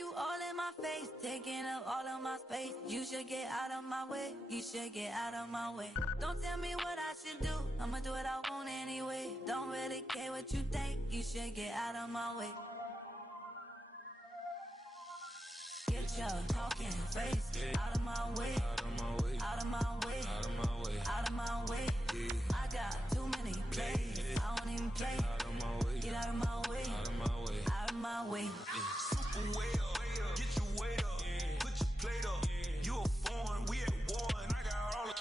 you all in my face, taking up all of my space? You should get out of my way, you should get out of my way. Don't tell me what I should do, I'ma do what I want anyway. Don't really care what you think, you should get out of my way. Get your talking face out of my way, out of my way, out of my way, out of my way, out of my way. I got too many plays, I don't even play. Out of my way, get out of my way, out of my way, out of my way. Super way up, get your weight up, put your plate up. You a foreign, we at war, and I got all the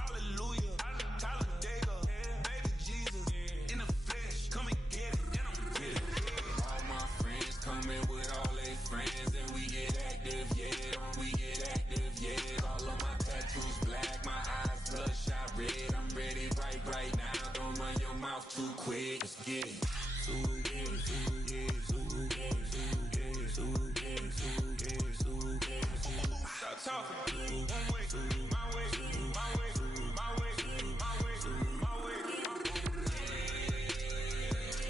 hallelujah, Talladega, baby Jesus, in the flesh, come and get it, and I'm with it. All my friends coming with all their friends, and we get active, yeah, we get active, yeah. All of my tattoos black, my eyes bloodshot red. I'm ready right now. Don't run your mouth too quick. Let's get it. Stop talking. One way, my way, my way, my way, my way, my way.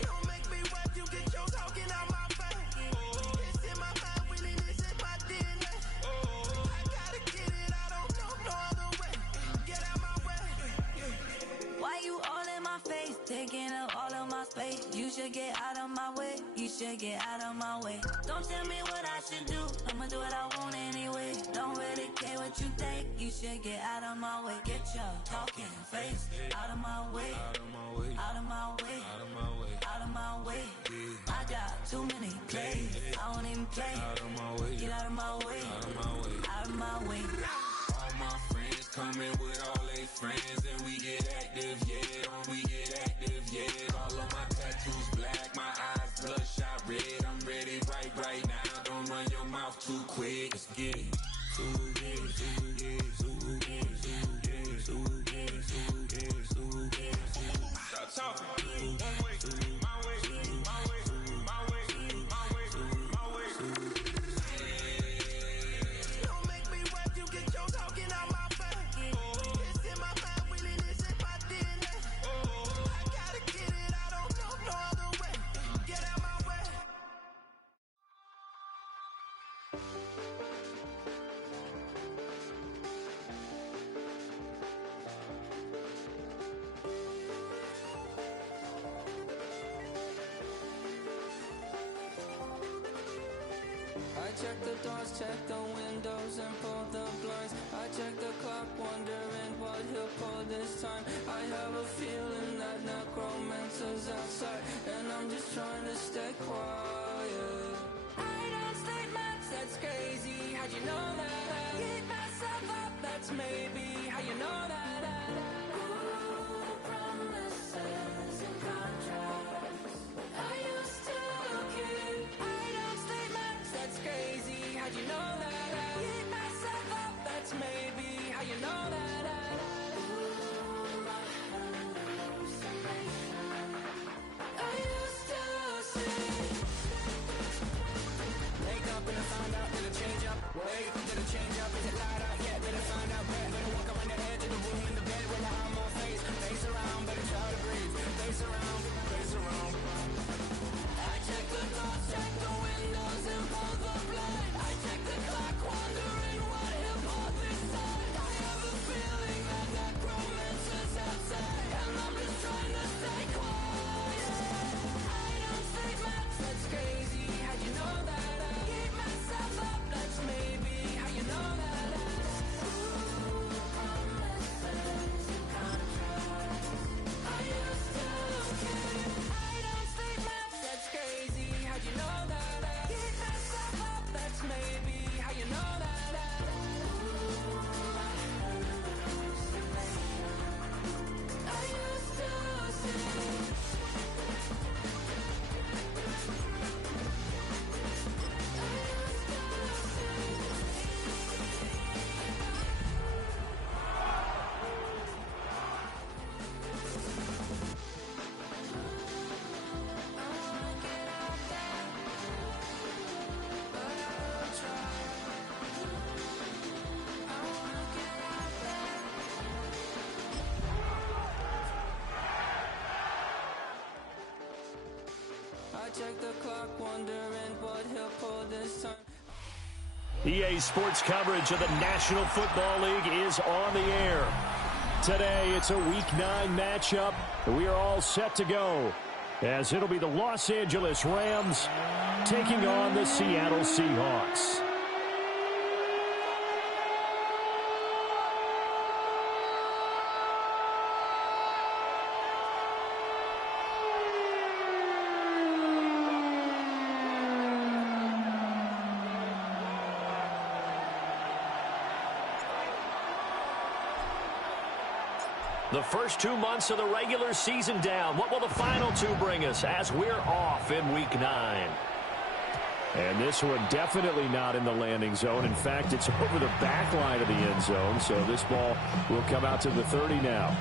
Don't make me rap, you get your talking out my face. It's in my mind, really, this is my DNA. I gotta get it, I don't know no other way. Get out my way. Why you all in my face, taking up all of my space? You should get out of my way, you should get out of my way. Don't tell me what I should do, I'ma do what I want anyway. Don't really care what you think, you should get out of my way. Get your talking face out of my way, out of my way, out of my way, out of my way, out of my way. I got too many plays, I don't even play. Out of my way, get out of my way, out of my way, out of my way. All my friends coming with all their friends, and we get active, yeah, we get active, yeah. All of my tattoos black, my eyes bloodshot red. I'm ready right now. Don't run your mouth too quick. Let's get it. Stop talking. One way, my way, my way, my way, my way, my way. Don't make me rap, you get your talking out my face. It's in my mind, really, this is my DNA. I gotta get it, I don't know no other way. Get out my way. I check the doors, check the windows, and pull the blinds. I check the clock, wondering what he'll pull this time. I have a feeling that necromancer's outside, and I'm just trying to stay quiet. I don't state maps, that's crazy. How'd you know that? Keep myself up, that's maybe how you know that. Ooh, promises and contracts. I used to keep. I don't state maps, that's crazy. How'd you know that? Keep myself up, that's maybe how you know that. Ooh, my hallucination. I used to see. Wake up and I found out, did it change up? Wait, did it change up? Is it light out? Yeah, did it find out? Better walk around the edge of the room in the bed with the arm on face. Face around, better try to breathe. Face around, face around. I check the doors, check the windows, and pull the blind. I check the clock, wondering what he'll pull this time. I have a feeling that necromancer's outside, and I'm just trying to stay quiet. I don't state maps, that's crazy. How'd you know that? Keep myself up, that's maybe how you know that. Ooh, promises and contracts. I used to keep. I don't state maps, that's crazy. How'd you know that? Keep myself up, that's maybe how you know that. Ooh, my hallucination. I used to see. I check the clock, wondering what he'll pull this time. EA Sports coverage of the National Football League is on the air. Today, it's a Week 9 matchup. We are all set to go, as it'll be the Los Angeles Rams taking on the Seattle Seahawks. The first 2 months of the regular season down. What will the final 2 bring us as we're off in Week 9? And this one definitely not in the landing zone. In fact, it's over the back line of the end zone. So this ball will come out to the 30 now.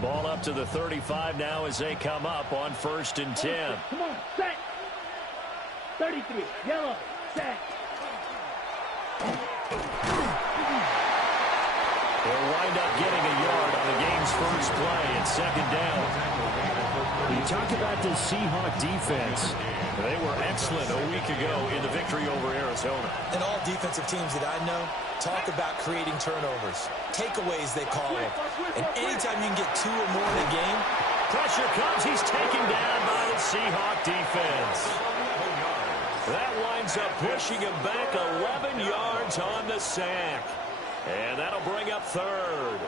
Ball up to the 35 now as they come up on 1st and 10. Come on, set. 33, yellow, set. They'll wind up getting a yard on the game's first play at 2nd down. You talk about the Seahawks defense. They were excellent a week ago in the victory over Arizona. And all defensive teams that I know talk about creating turnovers. Takeaways, they call them. And anytime you can get 2 or more in a game. Pressure comes. He's taken down by the Seahawks defense. That winds up pushing him back 11 yards on the sack. And that'll bring up 3rd.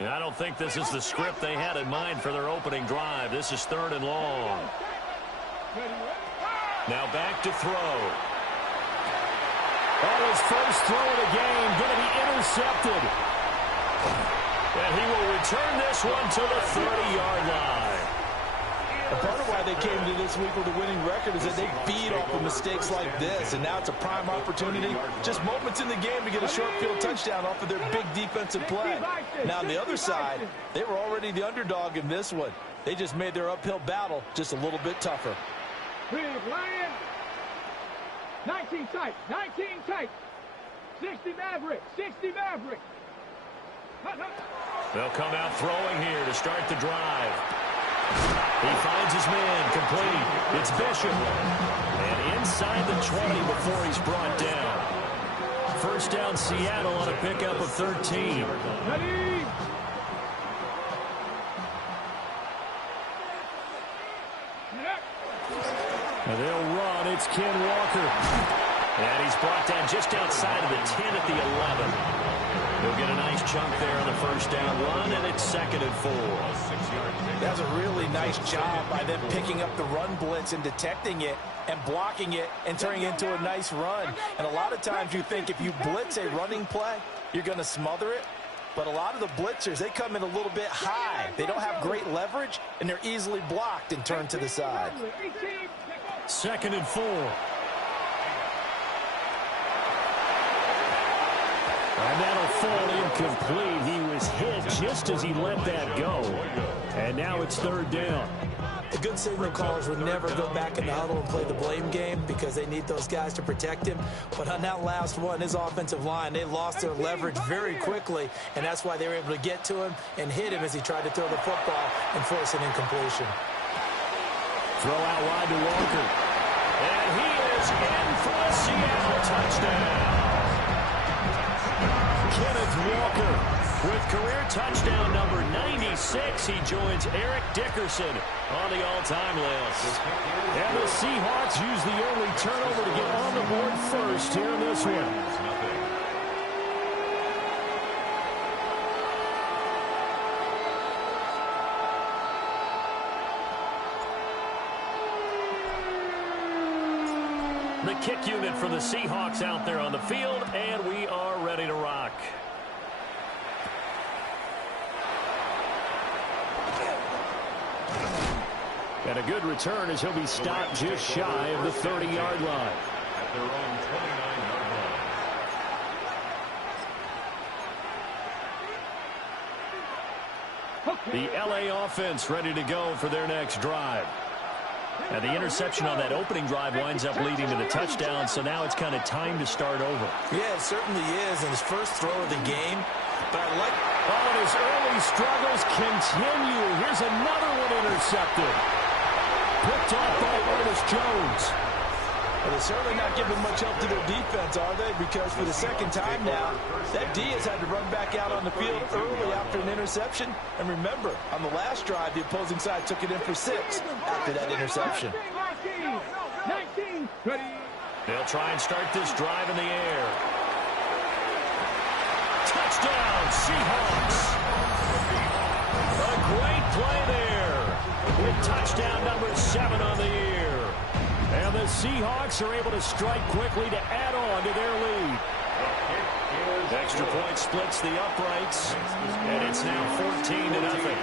I don't think this is the script they had in mind for their opening drive. This is 3rd and long. Now back to throw. Oh, his first throw of the game going to be intercepted. And he will return this one to the 30-yard line. A part of why they came to this week with a winning record is that they feed off of mistakes like this, and now it's a prime opportunity, just moments in the game to get a short field touchdown off of their big defensive play. Now, on the other side, they were already the underdog in this one. They just made their uphill battle just a little bit tougher. Big Lion. 19 tight, 19 tight. 60 Maverick, 60 Maverick. They'll come out throwing here to start the drive. He finds his man complete. It's Bishop. And inside the 20 before he's brought down. 1st down Seattle on a pickup of 13. Ready. And they'll run. It's Ken Walker. And he's brought down just outside of the 10 at the 11. He'll get a nice chunk there on the 1st down run, and it's 2nd and 4. That was a really nice job by them picking up the run blitz and detecting it and blocking it and turning it into a nice run. And a lot of times you think if you blitz a running play, you're going to smother it. But a lot of the blitzers, they come in a little bit high. They don't have great leverage, and they're easily blocked and turned to the side. 2nd and 4. And that'll fall incomplete. He was hit just as he let that go. And now it's 3rd down. The good signal callers would never go back in the huddle and play the blame game because they need those guys to protect him. But on that last one, his offensive line, they lost their leverage very quickly, and that's why they were able to get to him and hit him as he tried to throw the football and force an incompletion. Throw out wide to Walker. And he is in for a Seattle touchdown. Kenneth Walker with career touchdown number 96. He joins Eric Dickerson on the all-time list. And the Seahawks use the only turnover to get on the board first here in this one. The kick unit for the Seahawks out there on the field, and we are ready to rock. And a good return as he'll be stopped just shy of the 30-yard line. At their own 29-yard line. The LA offense ready to go for their next drive. And the interception on that opening drive winds up leading to the touchdown, so now it's kind of time to start over. Yeah, it certainly is in his first throw of the game. But I like... Oh, and his early struggles continue. Here's another one intercepted. Picked off by Ernest Jones. Well, they're certainly not giving much help to their defense, are they? Because for the second time now, that D has had to run back out on the field early after an interception. And remember, on the last drive, the opposing side took it in for 6 after that interception. 19, ready. They'll try and start this drive in the air. Touchdown, Seahawks. A great play there with touchdown number 7 on the year. And the Seahawks are able to strike quickly to add on to their lead. Extra point splits the uprights, and it's now 14-0.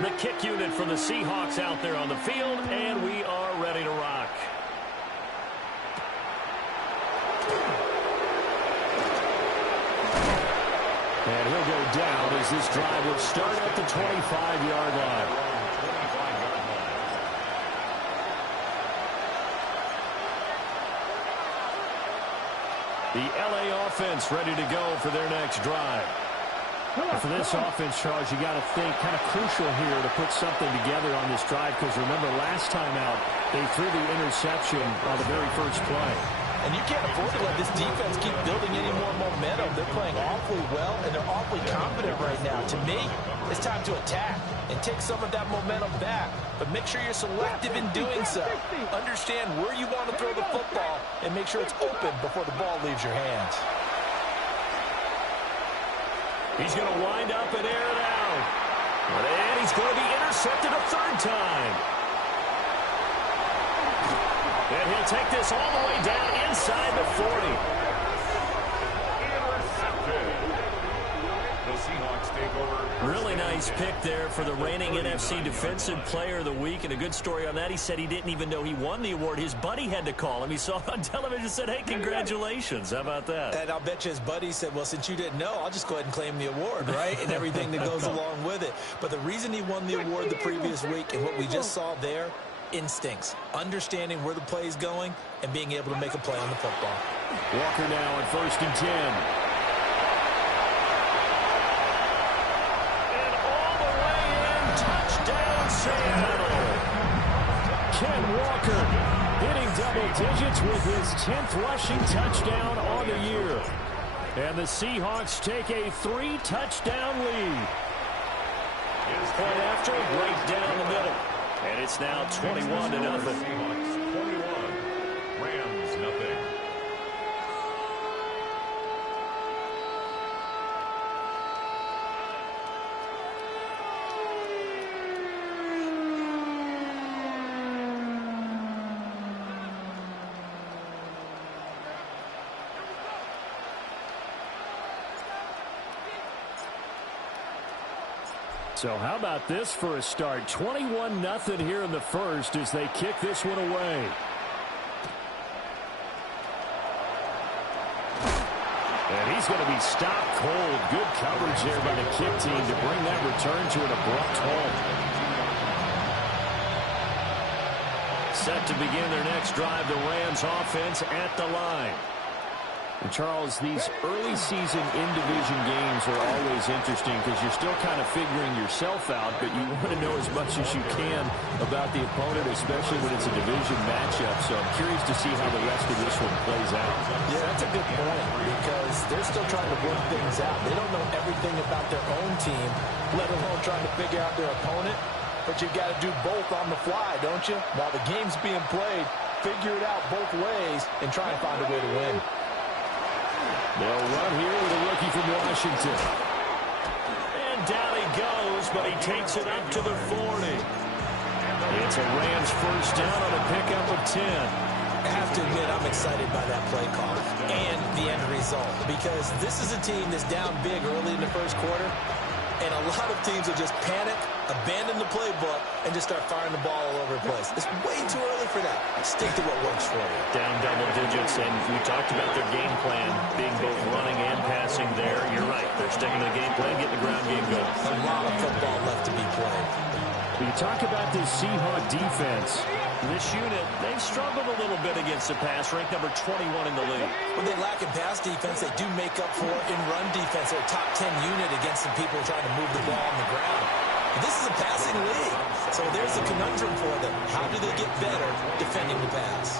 The kick unit for the Seahawks out there on the field, and we are ready to rock. And he'll go down as this drive will start at the 25-yard line. The LA offense ready to go for their next drive. And for this offense, Charles, you got to think kind of crucial here to put something together on this drive, because remember last time out they threw the interception on the very first play. And you can't afford to let this defense keep building any more momentum. They're playing awfully well, and they're awfully confident right now. To me, it's time to attack and take some of that momentum back. But make sure you're selective in doing so. Understand where you want to throw the football and make sure it's open before the ball leaves your hands. He's going to wind up and air it out. And he's going to be intercepted a third time. And he'll take this all the way down inside the 40. The Seahawks take over. Really nice pick there for the reigning NFC Defensive Player of the Week. And a good story on that, he said he didn't even know he won the award. His buddy had to call him. He saw it on television and said, hey, congratulations. How about that? And I'll bet you his buddy said, well, since you didn't know, I'll just go ahead and claim the award, right? And everything that goes along with it. But the reason he won the award the previous week and what we just saw there, instincts, understanding where the play is going, and being able to make a play on the football. Walker now at 1st and 10. And all the way in, touchdown Seattle. Ken Walker hitting double digits with his 10th rushing touchdown on the year. And the Seahawks take a 3-touchdown lead. Point after, right down the middle. And it's now 21-0. Seahawks 21, Rams nothing. So how about this for a start? 21-0 here in the first as they kick this one away. And he's going to be stopped cold. Good coverage there by the kick team to bring that return to an abrupt halt. Set to begin their next drive, the Rams offense at the line. And Charles, these early season in-division games are always interesting because you're still kind of figuring yourself out, but you want to know as much as you can about the opponent, especially when it's a division matchup. So I'm curious to see how the rest of this one plays out. Yeah, that's a good point because they're still trying to work things out. They don't know everything about their own team, let alone trying to figure out their opponent. But you've got to do both on the fly, don't you? While the game's being played, figure it out both ways and try and find a way to win. They'll run here with a rookie from Washington. And down he goes, but he takes it up to the 40. It's a Rams first down on a pickup of 10. I have to admit, I'm excited by that play call and the end result because this is a team that's down big early in the first quarter, and a lot of teams will just panic abandon the playbook and just start firing the ball all over the place. It's way too early for that. Stick to what works for you. Down double digits, and we talked about their game plan being both running and passing there. You're right. They're sticking to the game plan, getting the ground game going. A lot of football left to be played. When you talk about this Seahawks defense, this unit, they've struggled a little bit against the pass, ranked number 21 in the league. When they lack in pass defense, they do make up for it in run defense. They're a top 10 unit against some people trying to move the ball on the ground. This is a passing league, so there's a conundrum for them. How do they get better defending the pass?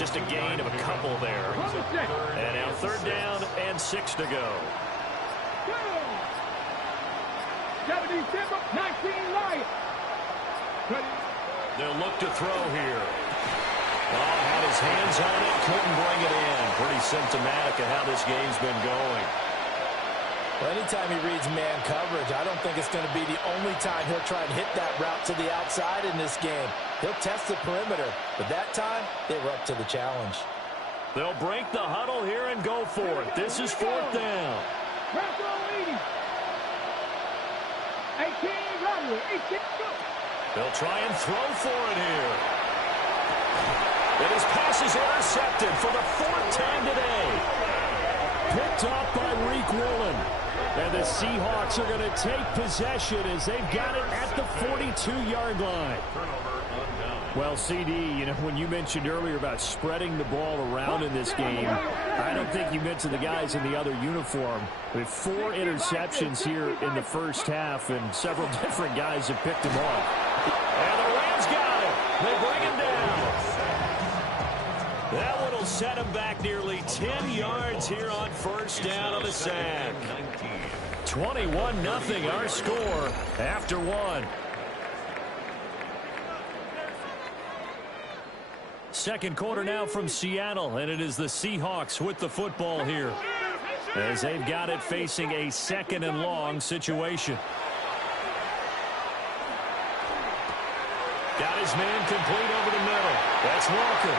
Just a gain of a couple there. And now 3rd down and 6 to go. 19 Lions. They'll look to throw here. Oh, had his hands on it, couldn't bring it in. Pretty symptomatic of how this game's been going. Well, anytime he reads man coverage, I don't think it's going to be the only time he'll try and hit that route to the outside in this game. He'll test the perimeter, but that time, they were up to the challenge. They'll break the huddle here and go for it. This is 4th down. 18, They'll try and throw for it here. And his pass is intercepted for the 4th time today. Picked up by Reek Woolen. And the Seahawks are going to take possession as they've got it at the 42-yard line. Well, CD, you know, when you mentioned earlier about spreading the ball around in this game, I don't think you mentioned the guys in the other uniform. With 4 interceptions here in the first half, and several different guys have picked him off. And the Rams got him. They bring him down. That one will set him back nearly 10 yards here on 1st down on the sack. 21-0 our score after 1. Second quarter now from Seattle, and it is the Seahawks with the football here as they've got it facing a 2nd and long situation. Got his man complete over the middle. That's Walker.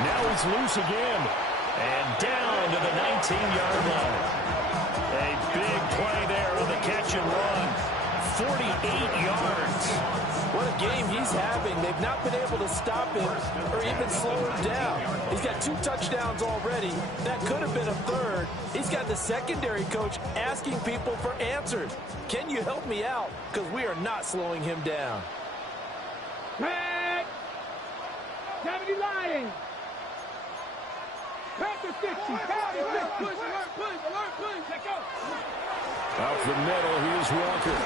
Now he's loose again. And down to the 19-yard line. A big play there on the catch and run. 48 yards. What a game he's having. They've not been able to stop him or even slow him down. He's got 2 touchdowns already. That could have been a 3rd. He's got the secondary coach asking people for answers. Can you help me out? Because we are not slowing him down. Red. 70 Lions. Panther 60. Panther 60. Push, alert, push. Let go. Out the middle, here's Walker.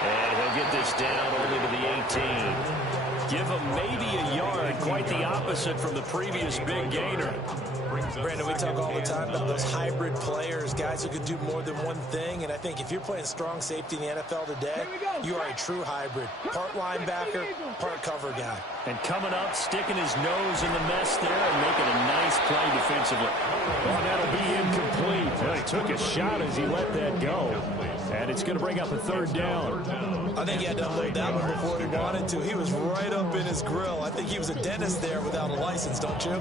And he'll get this down only to the 18. Give him maybe a yard, quite the opposite from the previous big gainer. Brandon, we talk all the time about those hybrid players, guys who can do more than one thing, and I think if you're playing strong safety in the NFL today, you are a true hybrid. Part linebacker, part cover guy. And coming up, sticking his nose in the mess there and making a nice play defensively. Well, that'll be incomplete. Well, he took a shot as he let that go. And it's going to bring up a 3rd down. I think he had to unload that one before he wanted to. He was right up in his grill. I think he was a dentist there without a license, don't you?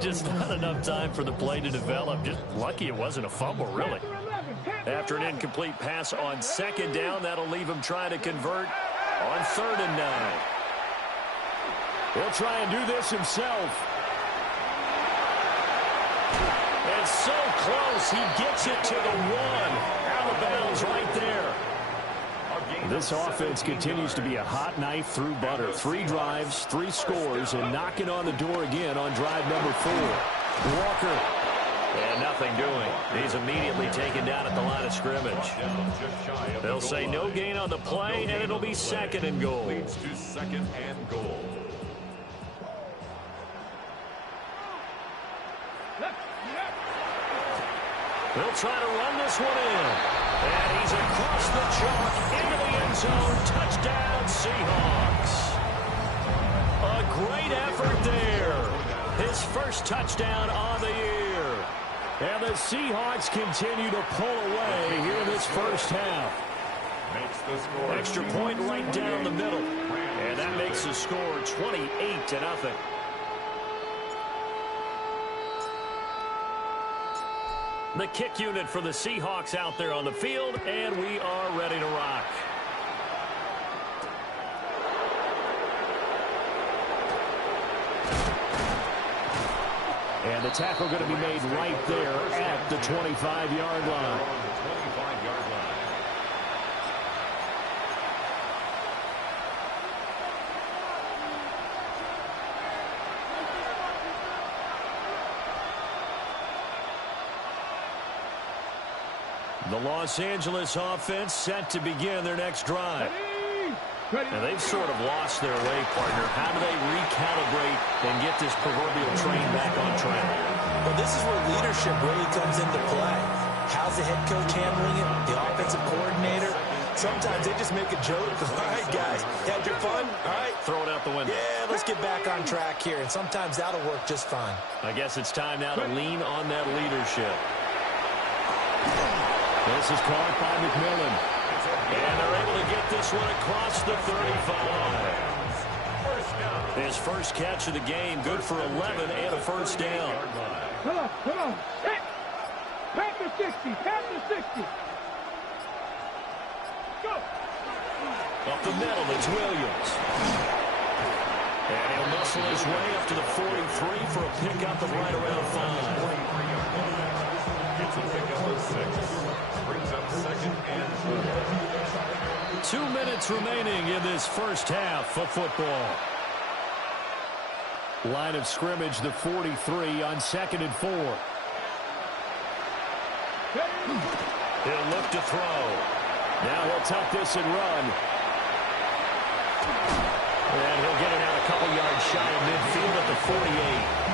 Just not enough time for the play to develop. Just lucky it wasn't a fumble, really. After an incomplete pass on 2nd down, that'll leave him trying to convert on 3rd and 9. He'll try and do this himself. And so close, he gets it to the 1. Out of bounds right there. This offense continues to be a hot knife through butter. 3 drives, 3 scores, and knocking on the door again on drive number 4. Walker. And nothing doing. He's immediately taken down at the line of scrimmage. They'll say no gain on the play, and it'll be 2nd and goal. They'll try to run this one in. And he's across the chalk into the end zone. Touchdown, Seahawks. A great effort there. His first touchdown on the year. And the Seahawks continue to pull away here in this first half. Extra point right down the middle. And that makes the score 28-0. The kick unit for the Seahawks out there on the field, and we are ready to rock. And the tackle going to be made right there at the 25-yard line. The Los Angeles offense set to begin their next drive. And they've sort of lost their way, partner. How do they recalibrate and get this proverbial train back on track? Well, this is where leadership really comes into play. How's the head coach handling it? The offensive coordinator? Sometimes they just make a joke. All right, guys, had your fun? All right. Throw it out the window. Yeah, let's get back on track here. And sometimes that'll work just fine. I guess it's time now to lean on that leadership. This is caught by McMillan. And they're able to get this one across the 35. His first catch of the game, good for 11 and a first down. Come on. Pack the 60. Go. Up the middle, it's Williams. And he'll muscle his way up to the 43 for a pickup of right around 5. Gets a pickup of 6. Brings up second and 4. 2 minutes remaining in this first half of football. Line of scrimmage, the 43 on 2nd and 4. He'll look to throw. Now he'll tuck this and run. And he'll get it out a couple yards shy of midfield at the 48.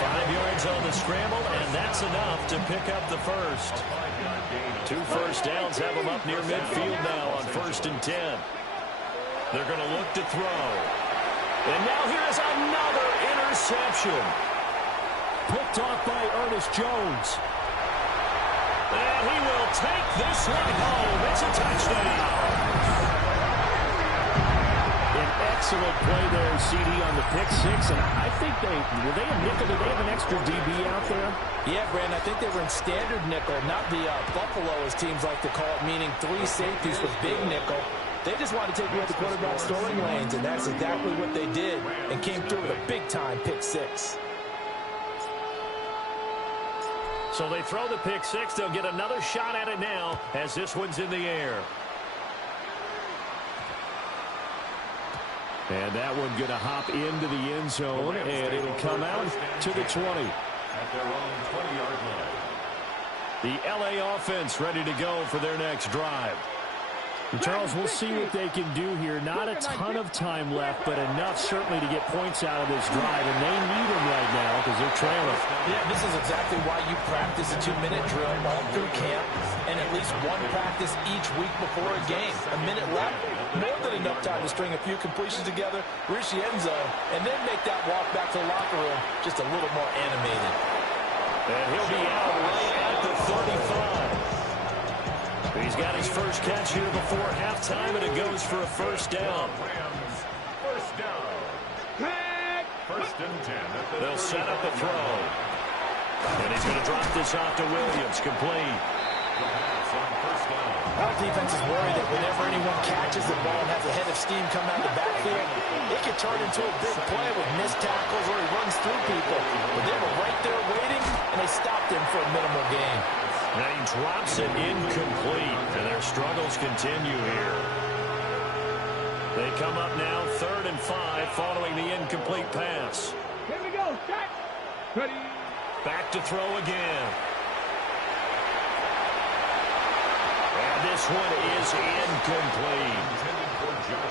5 yards on the scramble, and that's enough to pick up the first. 2 first downs have them up near midfield now on 1st and 10. They're going to look to throw. And now here is another interception. Picked off by Ernest Jones. And he will take this one home. It's a touchdown. An excellent play there, CD, on the pick 6. And I think were they a nickel? Did they have an extra DB out there? Yeah, Brandon, I think they were in standard nickel, not the Buffalo, as teams like to call it, meaning 3 safeties with big nickel. They just wanted to take away the quarterback's throwing lanes, and that's exactly what they did, and came through with a big-time pick 6. So they throw the pick 6. They'll get another shot at it now as this one's in the air. And that one going to hop into the end zone, and it'll come out to the 20. At their own 20-yard line. The L.A. offense ready to go for their next drive. Charles, we'll see what they can do here. Not a ton of time left, but enough certainly to get points out of this drive, and they need them right now because they're trailing. Yeah, this is exactly why you practice a 2-minute drill all through camp and at least one practice each week before a game. A minute left, more than enough time to string a few completions together, reach the end zone, and then make that walk back to the locker room just a little more animated. And he'll be out right at the 35. He's got his first catch here before halftime, and it goes for a first down. First down. First and 10. They'll set up the throw. And he's going to drop this off to Williams, complete. Our defense is worried that whenever anyone catches the ball and has a head of steam come out of the backfield, it can turn into a big play with missed tackles or he runs through people. But they were right there waiting, and they stopped him for a minimal gain. And he drops it incomplete, and their struggles continue here. They come up now 3rd and 5 following the incomplete pass. Here we go. Shot. Ready. Back to throw again. And this one is incomplete.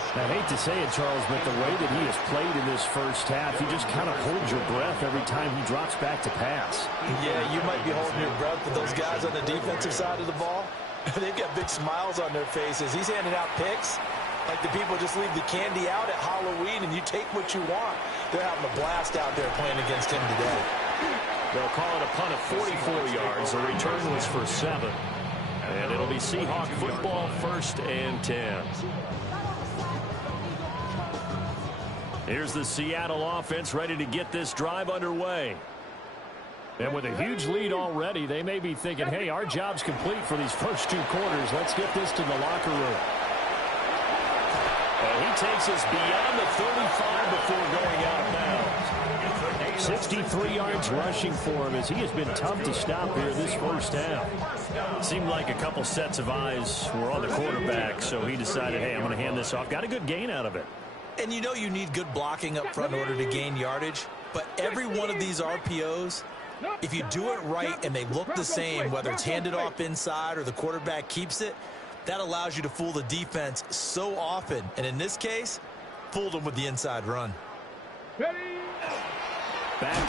I hate to say it, Charles, but the way that he has played in this first half, you just kind of hold your breath every time he drops back to pass. Yeah, you might be holding your breath, but those guys on the defensive side of the ball, they've got big smiles on their faces. He's handing out picks like the people just leave the candy out at Halloween and you take what you want. They're having a blast out there playing against him today. They'll call it a punt of 44 yards. The return was for 7. And it'll be Seahawk football, 1st and 10. Here's the Seattle offense ready to get this drive underway. And with a huge lead already, they may be thinking, hey, our job's complete for these first 2 quarters. Let's get this to the locker room. And he takes us beyond the 35 before going out of bounds. 63 yards rushing for him as he has been tough to stop here this first half. Seemed like a couple sets of eyes were on the quarterback, so he decided, hey, I'm going to hand this off. Got a good gain out of it. And you know you need good blocking up front in order to gain yardage, but every one of these RPOs, if you do it right and they look the same, whether it's handed off inside or the quarterback keeps it, that allows you to fool the defense so often. And in this case, fooled them with the inside run. Back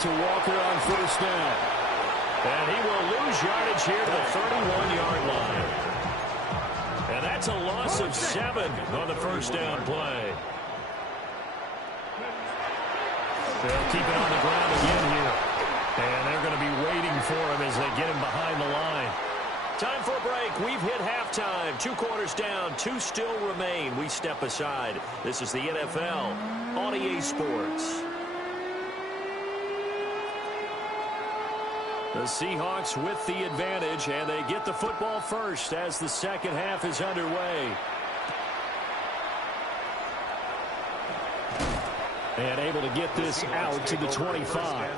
to Walker on first down. And he will lose yardage here to the 31-yard line. And that's a loss of 7 on the first down play. They'll keep it on the ground again here. And they're going to be waiting for him as they get him behind the line. Time for a break. We've hit halftime. 2 quarters down. 2 still remain. We step aside. This is the NFL on EA Sports. The Seahawks with the advantage, and they get the football first as the second half is underway. And able to get this out to the 25.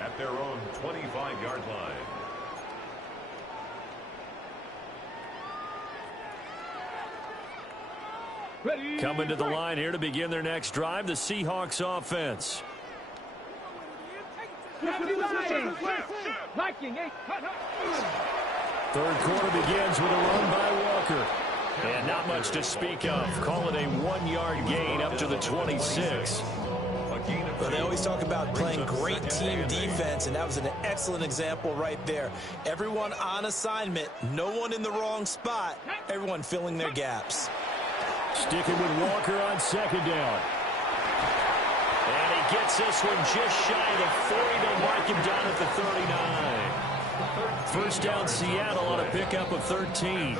At their own 25-yard line. Coming to the line here to begin their next drive, the Seahawks offense. Third quarter begins with a run by Walker. And not much to speak of. Call it a 1-yard gain up to the 26. Well, they always talk about playing great team defense, and that was an excellent example right there. Everyone on assignment, no one in the wrong spot, everyone filling their gaps. Sticking with Walker on second down. And he gets this one just shy of the 40. They'll mark him down at the 39. First down Seattle on a pickup of 13.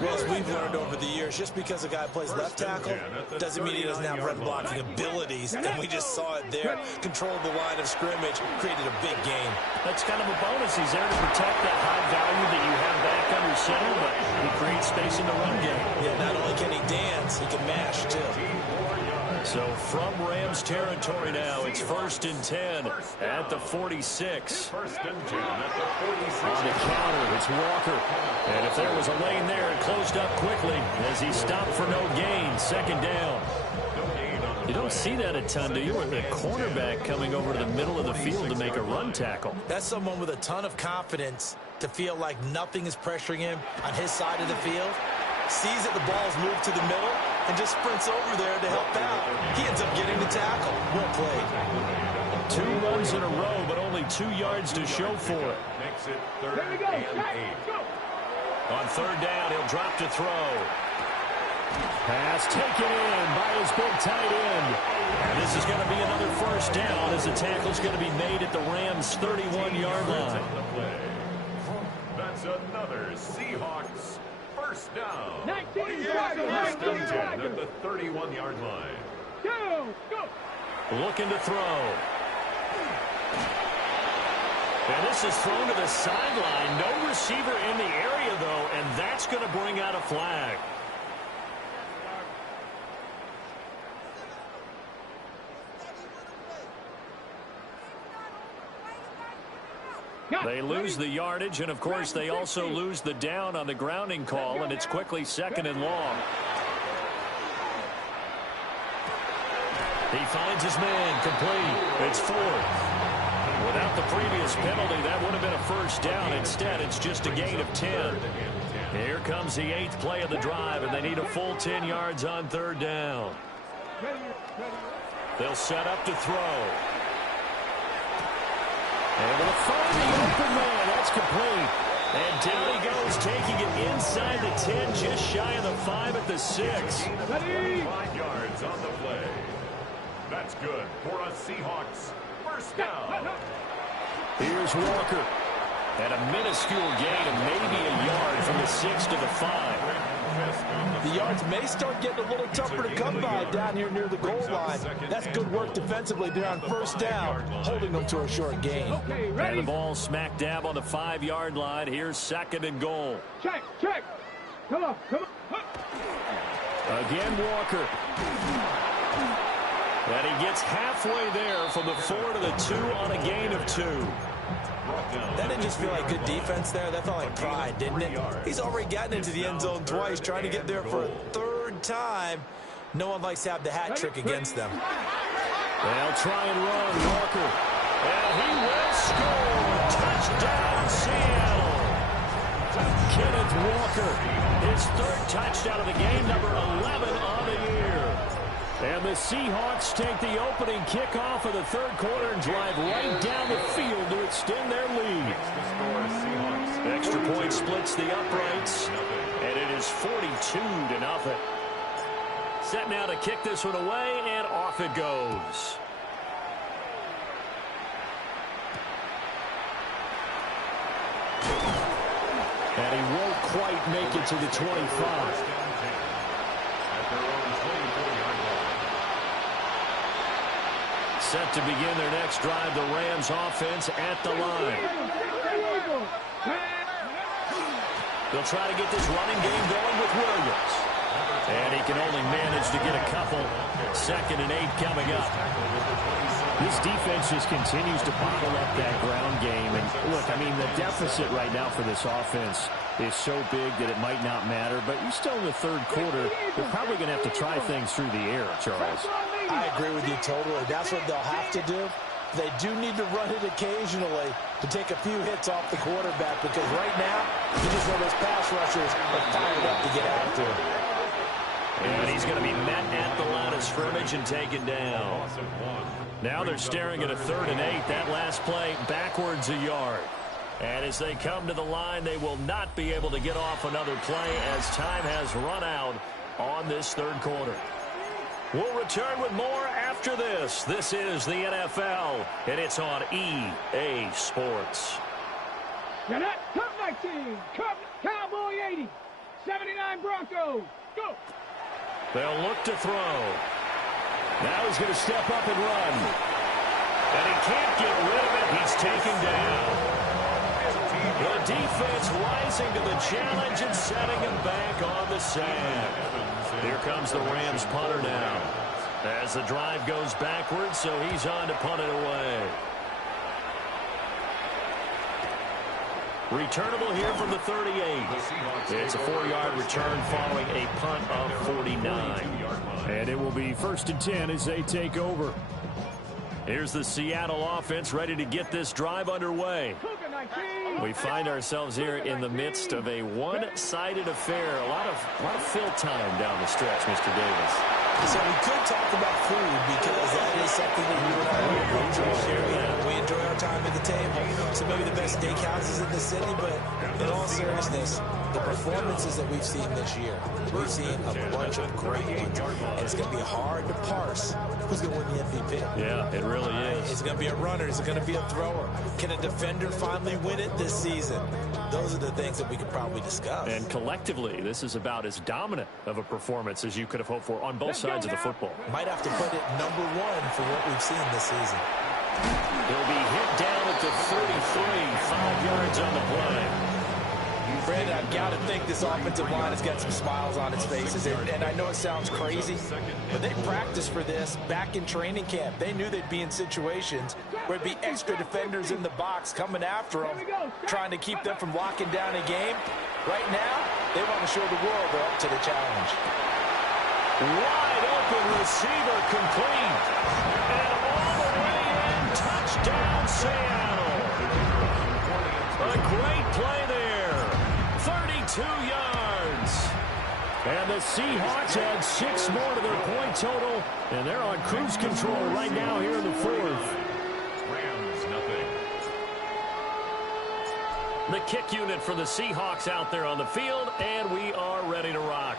Well, as we've learned over the years, just because a guy plays left tackle doesn't mean he doesn't have run blocking abilities. And we just saw it there. Controlled the line of scrimmage, created a big gain. That's kind of a bonus. He's there to protect that high value that you have back under center, but he creates space in the run game. Yeah, not only can he dance, he can mash, too. So from Rams territory now, it's 1st and 10 at the 46. 1st and 10 at the 46. On the counter, it's Walker. And if there was a lane there, it closed up quickly as he stopped for no gain. Second down. You don't see that a ton, do you? With the cornerback coming over to the middle of the field to make a run tackle. That's someone with a ton of confidence to feel like nothing is pressuring him on his side of the field. Sees that the ball's moved to the middle and just sprints over there to help out. He ends up getting the tackle. Well played. 2 runs in a row, but only 2 yards to show for it. Makes it 3rd and 8. On third down, he'll drop to throw. Pass taken in by his big tight end. And this is going to be another first down as the tackle's going to be made at the Rams' 31-yard line. That's another Seahawks first down. 19 First and 10 at the 31-yard line. Go! Looking to throw. And this is thrown to the sideline. No receiver in the area, though, and that's going to bring out a flag. They lose the yardage, and, of course, they also lose the down on the grounding call, and it's quickly 2nd and long. He finds his man complete. It's 4th. Without the previous penalty, that would have been a first down. Instead, it's just a gain of 10. Here comes the 8th play of the drive, and they need a full 10 yards on third down. They'll set up to throw. Able to find the open man. That's complete. And down he goes, taking it inside the 10, just shy of the 5 at the 6. 5 yards on the play. That's good for a Seahawks first down. Here's Walker. At a minuscule gain of maybe a yard from the 6 to the 5. The yards may start getting a little tougher to come by down here near the goal line. That's good work defensively there on first down, holding them to a short gain. And the ball smack dab on the 5-yard line. Here's 2nd and goal. Check. Come on. Again, Walker. And he gets halfway there from the 4 to the 2 on a gain of 2. That didn't just feel like good defense there. That felt like pride, didn't it? He's already gotten into the end zone twice, trying to get there for a 3rd time. No one likes to have the hat trick against them. They'll try and run, Walker. And he will score. Touchdown, Seattle. Kenneth Walker, his 3rd touchdown of the game, number 11 on the year. And the Seahawks take the opening kickoff of the 3rd quarter and drive right down the field to extend their lead. Extra point splits the uprights, and it is 42-0. Set now to kick this one away, and off it goes. And he won't quite make it to the 25. Set to begin their next drive, the Rams offense at the line. They'll try to get this running game going with Williams. And he can only manage to get a couple. 2nd and 8 coming up. This defense just continues to bottle up that ground game. And look, I mean, the deficit right now for this offense is so big that it might not matter. But you're still in the 3rd quarter. They're probably going to have to try things through the air, Charles. I agree with you totally. That's what they'll have to do. They do need to run it occasionally to take a few hits off the quarterback, because right now, you just know those pass rushers are fired up to get after him. And he's going to be met at the line of scrimmage and taken down. Now they're staring at a 3rd and 8. That last play backwards a yard. And as they come to the line, they will not be able to get off another play as time has run out on this 3rd quarter. We'll return with more after this. This is the NFL, and it's on EA Sports. Get up, Cup 19, Cup Cowboy 80, 79 Broncos, go! They'll look to throw. Now he's going to step up and run. And he can't get rid of it. He's taken down. The defense rising to the challenge and setting him back on the sand. Here comes the Rams punter now. As the drive goes backwards, so he's on to punt it away. Returnable here from the 38. It's a 4-yard return following a punt of 49. And it will be 1st and 10 as they take over. Here's the Seattle offense ready to get this drive underway. We find ourselves here in the midst of a one-sided affair. A lot of fill time down the stretch, Mr. Davis. So we could talk about food, because that is something that you and I approach here. We enjoy our time at the table. So maybe the best steakhouses in the city, but in all seriousness, the performances that we've seen this year, we've seen a bunch of great ones, and it's going to be hard to parse who's going to win the MVP. Yeah, it really is. Is it going to be a runner? Is it going to be a thrower? Can a defender finally win it this season? Those are the things that we could probably discuss. And collectively, this is about as dominant of a performance as you could have hoped for on both sides of the football. Might have to put it number 1 for what we've seen this season. He'll be hit down at the 33, 5 yards on the play. Brandon, I've got to think this offensive line has got some smiles on its faces. And I know it sounds crazy, but they practiced for this back in training camp. They knew they'd be in situations where it'd be extra defenders in the box coming after them, trying to keep them from locking down a game. Right now, they want to show the world they're up to the challenge. Wide open receiver complete. And all the way in, touchdown Seattle. A great play there. 32 yards. And the Seahawks add 6 more to their point total. And they're on cruise control right now here in the 4th. Rams nothing. The kick unit for the Seahawks out there on the field. And we are ready to rock.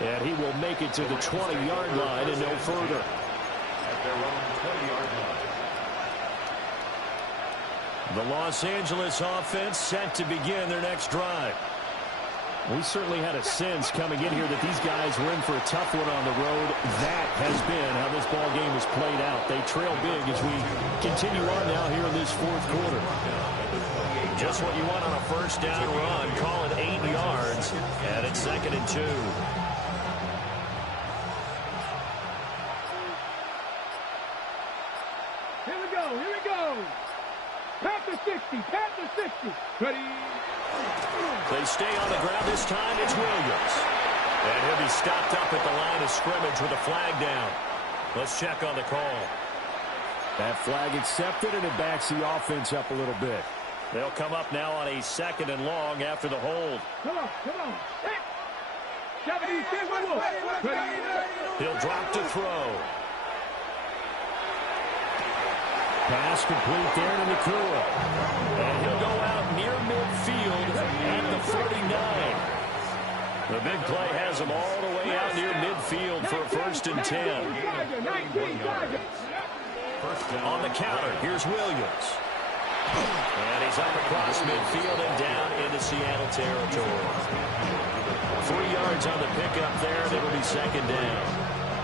And he will make it to the 20-yard line and no further. At their own 20-yard line. The Los Angeles offense set to begin their next drive. We certainly had a sense coming in here that these guys were in for a tough one on the road. That has been how this ball game has played out. They trail big as we continue on now here in this fourth quarter. Just what you want on a first down run. Call it 8 yards, and it's 2nd and 2. Here we go, here we go. Panther 60, Panther 60. Ready? They stay on the ground this time. It's Williams. And he'll be stopped up at the line of scrimmage with a flag down. Let's check on the call. That flag accepted, and it backs the offense up a little bit. They'll come up now on a 2nd and long after the hold. Come on, come on. 70, He'll drop to throw. Pass complete there to Nakua. And he'll go out near midfield at the 49. The big play has him all the way out near midfield for a 1st and 10. On the counter, here's Williams. And he's up across midfield and down into Seattle territory. 3 yards on the pickup there, and it'll be 2nd down.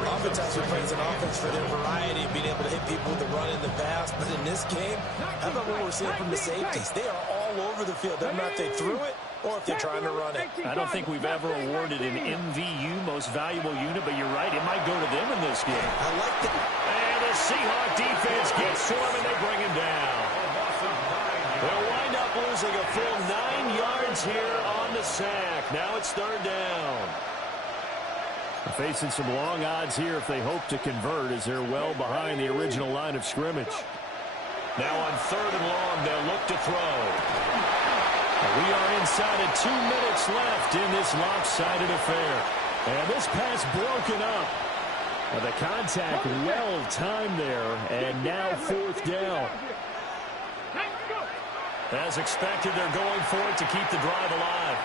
Oftentimes we praise an offense for their variety of being able to hit people with the run in the pass. But in this game, how about what we're seeing from the safeties? They are all over the field. Doesn't matter if they threw it or if they're trying to run it. I don't think we've ever awarded an MVU, most valuable unit, but you're right. It might go to them in this game. I like that. And the Seahawk defense gets to him, and they bring him down. They'll wind up losing a full 9 yards here on the sack. Now it's 3rd down. They're facing some long odds here if they hope to convert, as they're well behind the original line of scrimmage. Now on 3rd and long, they'll look to throw. We are inside of 2 minutes left in this lopsided affair. And this pass broken up. The contact well timed there, and now 4th down. As expected, they're going for it to keep the drive alive.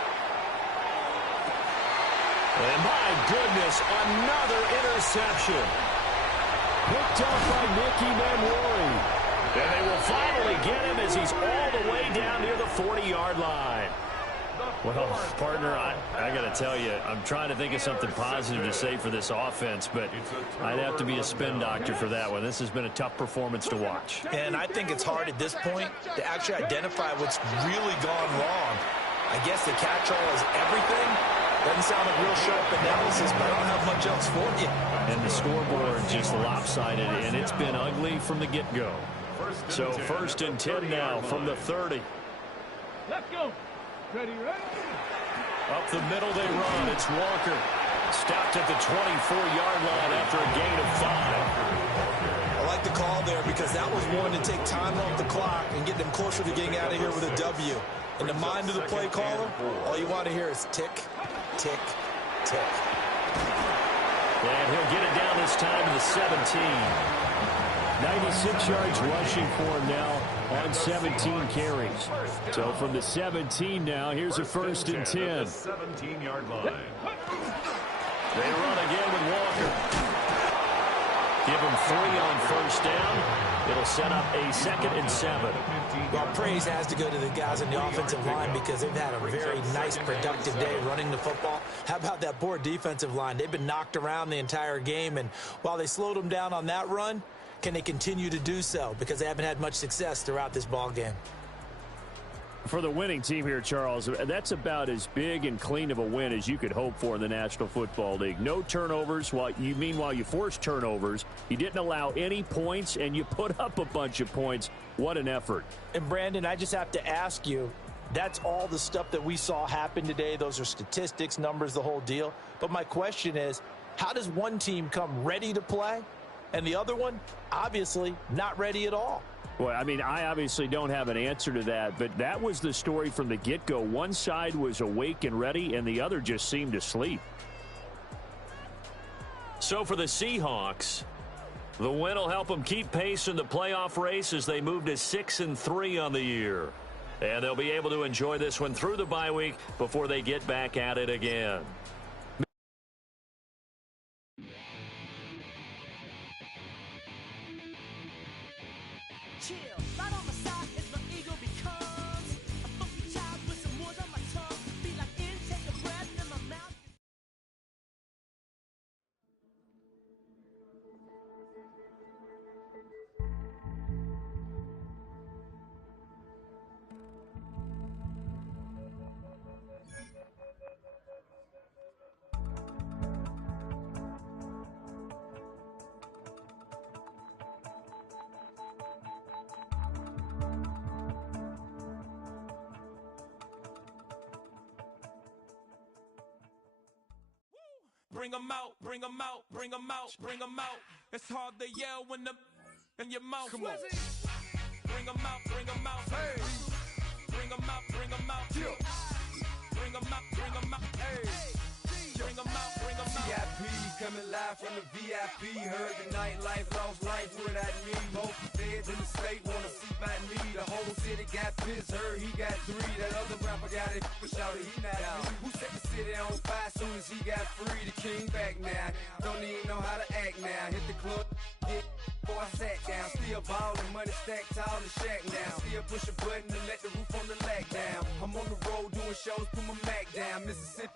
And my goodness, another interception. Picked up by Nicky Manwari. And they will finally get him as he's all the way down near the 40-yard line. Well, partner, I got to tell you, I'm trying to think of something positive to say for this offense, but I'd have to be a spin doctor for that one. This has been a tough performance to watch. And I think it's hard at this point to actually identify what's really gone wrong. I guess the catch-all is everything. Doesn't sound like real sharp analysis, but I don't have much else for you. And the scoreboard just lopsided, and it's been ugly from the get-go. So 1st and 10 now from the 30. Let's go. Ready, ready. Up the middle they run. It's Walker. Stopped at the 24-yard line after a gain of 5. I like the call there because that was one to take time off the clock and get them closer to getting out of here with a W. In the mind of the play caller, all you want to hear is tick, tick, tick. And he'll get it down this time to the 17. 96 yards rushing for him now on 17 carries. So from the 17 now, here's a 1st and 10. 17-yard line. They run again with Walker. Give him 3 on 1st down. It'll set up a 2nd and 7. Well, praise has to go to the guys in the offensive line because they've had a very nice, productive day running the football. How about that poor defensive line? They've been knocked around the entire game, and while they slowed them down on that run, can they continue to do so? Because they haven't had much success throughout this ball game. For the winning team here, Charles, that's about as big and clean of a win as you could hope for in the National Football League. No turnovers. Meanwhile, you forced turnovers. You didn't allow any points, and you put up a bunch of points. What an effort. And, Brandon, I just have to ask you, that's all the stuff that we saw happen today. Those are statistics, numbers, the whole deal. But my question is, how does one team come ready to play, and the other one, obviously, not ready at all? Well, I mean, I obviously don't have an answer to that, but that was the story from the get-go. One side was awake and ready, and the other just seemed to sleep. So for the Seahawks, the win will help them keep pace in the playoff race as they move to 6-3 on the year. And they'll be able to enjoy this one through the bye week before they get back at it again. Chill. Right on the side is the Eagle bring 'em out, bring 'em out, bring 'em out, bring 'em out. It's hard to yell when the in your mouth. Come on. Bring 'em out, bring 'em out. Hey. Bring 'em out, bring 'em out. Yeah. Bring 'em out, bring 'em out. Hey. Bring 'em out, bring 'em out. VIP coming live from the VIP. Heard the nightlife, lost life without me. Both feds in the state wanna see by me. The whole city got pissed, heard he got 3. That other rapper got it, but shouted he not me. Who set the city on fire soon as he got free? The king back now, don't even know how to act now. Hit the club, get before I sat down. Still ballin', money stacked tall in the shack now. Still push a button to let the roof on the lack down. I'm on the road doing shows, put my Mac down. Mississippi.